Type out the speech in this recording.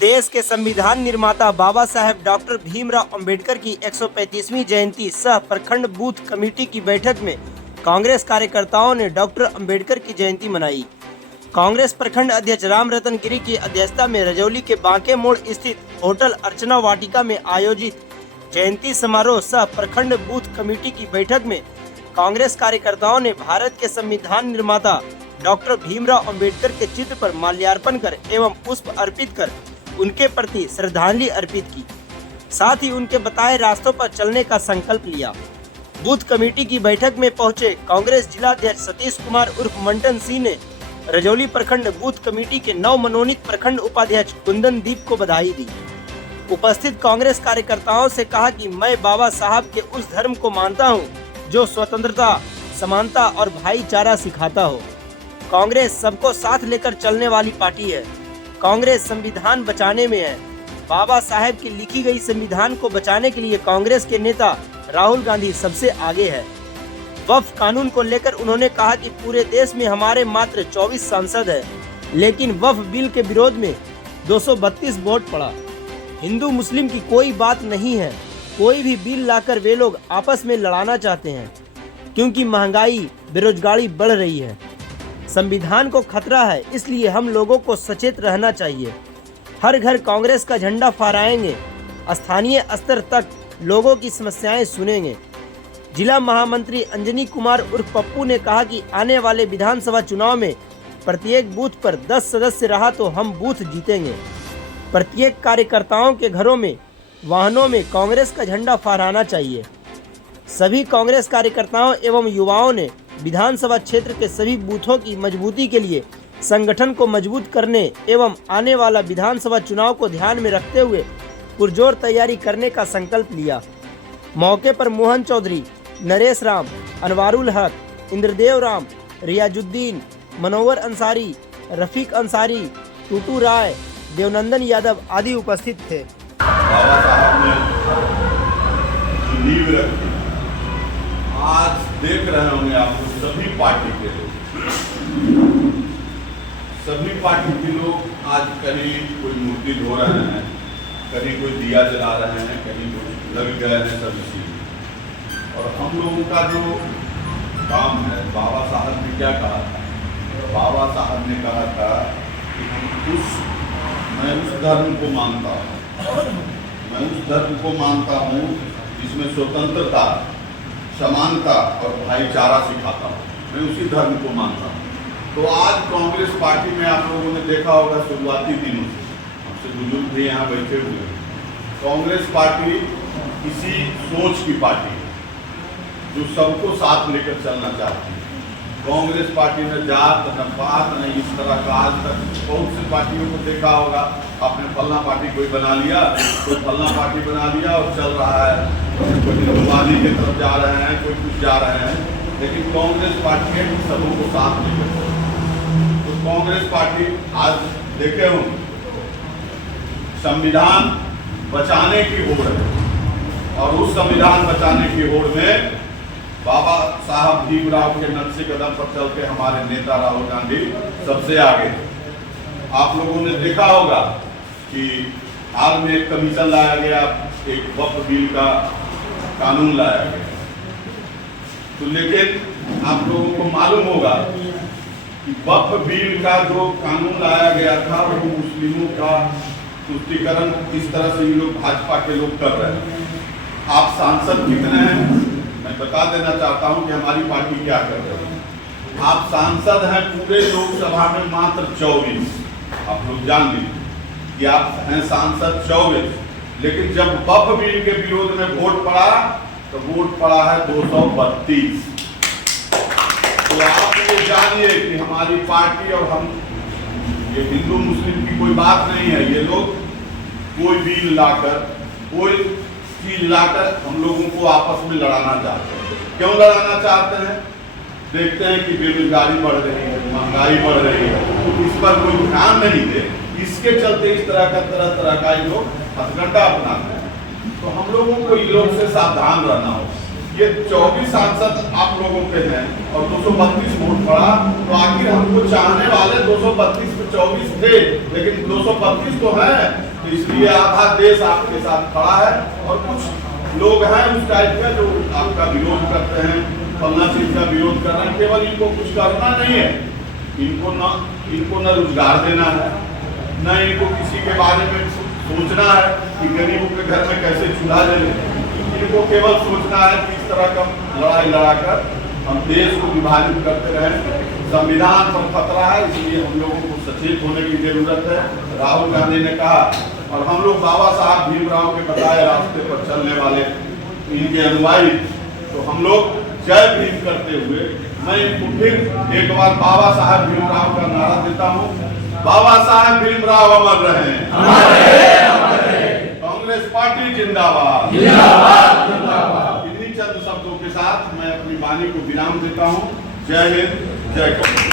देश के संविधान निर्माता बाबा साहेब डॉक्टर भीमराव अंबेडकर की 135वीं जयंती सह प्रखंड बूथ कमेटी की बैठक में कांग्रेस कार्यकर्ताओं ने डॉक्टर अंबेडकर की जयंती मनाई। कांग्रेस प्रखंड अध्यक्ष राम रतन गिरी की अध्यक्षता में रजौली के बांके मोड़ स्थित होटल अर्चना वाटिका में आयोजित जयंती समारोह सह प्रखंड बूथ कमेटी की बैठक में कांग्रेस कार्यकर्ताओं ने भारत के संविधान निर्माता डॉक्टर भीमराव अंबेडकर के चित्र पर माल्यार्पण कर एवं पुष्प अर्पित कर उनके प्रति श्रद्धांजलि अर्पित की। साथ ही उनके बताए रास्तों पर चलने का संकल्प लिया। बूथ कमेटी की बैठक में पहुंचे कांग्रेस जिला अध्यक्ष सतीश कुमार उर्फ मंटन सिंह ने रजौली प्रखंड बूथ कमेटी के नव मनोनीत प्रखंड उपाध्यक्ष कुंदन दीप को बधाई दी। उपस्थित कांग्रेस कार्यकर्ताओं से कहा कि मैं बाबा साहब के उस धर्म को मानता हूं जो स्वतंत्रता, समानता और भाईचारा सिखाता हो। कांग्रेस सबको साथ लेकर चलने वाली पार्टी है। कांग्रेस संविधान बचाने में है। बाबा साहेब की लिखी गई संविधान को बचाने के लिए कांग्रेस के नेता राहुल गांधी सबसे आगे है। वक्फ कानून को लेकर उन्होंने कहा कि पूरे देश में हमारे मात्र 24 सांसद हैं, लेकिन वक्फ बिल के विरोध में 232 वोट पड़ा। हिंदू मुस्लिम की कोई बात नहीं है। कोई भी बिल लाकर वे लोग आपस में लड़ाना चाहते हैं, क्योंकि महंगाई, बेरोजगारी बढ़ रही है। संविधान को खतरा है, इसलिए हम लोगों को सचेत रहना चाहिए। हर घर कांग्रेस का झंडा फहराएंगे। स्थानीय स्तर तक लोगों की समस्याएं सुनेंगे। जिला महामंत्री अंजनी कुमार उर्फ पप्पू ने कहा कि आने वाले विधानसभा चुनाव में प्रत्येक बूथ पर 10 सदस्य रहा तो हम बूथ जीतेंगे। प्रत्येक कार्यकर्ताओं के घरों में, वाहनों में कांग्रेस का झंडा फहराना चाहिए। सभी कांग्रेस कार्यकर्ताओं एवं युवाओं ने विधानसभा क्षेत्र के सभी बूथों की मजबूती के लिए संगठन को मजबूत करने एवं आने वाला विधानसभा चुनाव को ध्यान में रखते हुए पुरजोर तैयारी करने का संकल्प लिया। मौके पर मोहन चौधरी, नरेश राम, अनवारुल हक, इंद्रदेव राम, रियाजुद्दीन, मनोवर अंसारी, रफीक अंसारी, टूटू राय, देवनंदन यादव आदि उपस्थित थे। बाबा साहब ने जो नींव रखी, आज देख रहे होंगे आपको सभी पार्टी के लोग आज कहीं कोई मूर्ति धो रहे हैं, कहीं कोई दिया जला रहे हैं, कहीं कोई लग गए हैं सब इसी। और हम लोगों का जो काम है, बाबा साहब ने क्या कहा था? बाबा साहब ने कहा था कि मैं उस धर्म को मानता हूँ, मैं उस धर्म को मानता हूँ जिसमें स्वतंत्रता, समानता और भाईचारा सिखाता हूँ। मैं उसी धर्म को मानता हूँ। तो आज कांग्रेस पार्टी में आप लोगों ने देखा होगा शुरुआती दिनों से, हमसे बुजुर्ग भी यहाँ बैठे हुए हैं, कांग्रेस पार्टी इसी सोच की पार्टी है जो सबको साथ लेकर चलना चाहती है। कांग्रेस पार्टी ने जात, न पात, न इस तरह का आज तक बहुत सी पार्टियों को देखा होगा, आपने फलना पार्टी कोई बना लिया, कोई फलना पार्टी बना लिया और चल रहा है, कोई हिंदुवादी की तरफ जा रहे हैं, कोई कुछ जा रहे हैं, लेकिन कांग्रेस पार्टी है कि सबों को साथ लेकर। तो कांग्रेस पार्टी आज देखे हो संविधान बचाने की होड़ है, और उस संविधान बचाने की होड़ में बाबा साहब भीमराव के नक्शे कदम पर चल के हमारे नेता राहुल गांधी सबसे आगे थे। आप लोगों ने देखा होगा कि हाल में एक कमीशन लाया गया, एक वक्फ बिल का कानून लाया गया। तो लेकिन आप लोगों को मालूम होगा कि वक्फ बिल का जो कानून लाया गया था वो मुस्लिमों का तुष्टीकरण इस तरह से ये लोग भाजपा के लोग कर रहे हैं। आप सांसद कितने हैं मैं बता देना चाहता हूं कि हमारी पार्टी क्या कर रही है। आप सांसद हैं पूरे लोकसभा में मात्र 24। आप लोग जान लीजिए कि आप हैं सांसद 24, लेकिन जब वक्फ बिल के विरोध में वोट पड़ा तो वोट पड़ा है 232। तो आप ये जानिए कि हमारी पार्टी और हम, ये हिंदू मुस्लिम की कोई बात नहीं है। ये लोग कोई बिल लाकर, कोई चीज लाकर हम लोगों को आपस में लड़ाना चाहते हैं। क्यों लड़ाना चाहते हैं? देखते हैं कि बेरोजगारी बढ़ रही है, महंगाई बढ़ रही है, तो इस पर कोई ध्यान नहीं दे। इसके चलते इस तरह का ये लोग हथकंडा अपनाते हैं। तो हम लोगों को इन लोग से सावधान रहना हो। ये 24 सांसद आप लोगों के हैं और 232 वोट पड़ा, तो आखिर हमको चाहने वाले 232 पे 24 थे, लेकिन 232 तो है। तो इसलिए आधा देश आपके साथ खड़ा है। और कुछ लोग हैं उस टाइप के जो आपका विरोध करते हैं, फलना चीज का विरोध कर रहे हैं। केवल इनको कुछ करना नहीं है, इनको न रोजगार देना है, न इनको किसी के बारे में सोचना है कि गरीबों के घर में कैसे चूल्हा ले लें। इनको केवल सोचना है कि इस तरह का लड़ाई लड़ाकर हम देश को विभाजित करते रहें। संविधान पर खतरा है, इसलिए हम लोगों को सचेत होने की जरूरत है। राहुल गांधी ने कहा और हम लोग बाबा साहब भीमराव के बताए रास्ते पर चलने वाले इनके अनुयायी, तो हम लोग जय भीम करते हुए मैं इनको फिर एक बार बाबा साहब भीमराव का नारा देता हूँ। बाबा साहब भीमराव अमर रहे, कांग्रेस पार्टी जिंदाबाद। इन्हीं चंद शब्दों के साथ मैं अपनी वाणी को विराम देता हूँ। जय हिंद, जय कांग्रेस।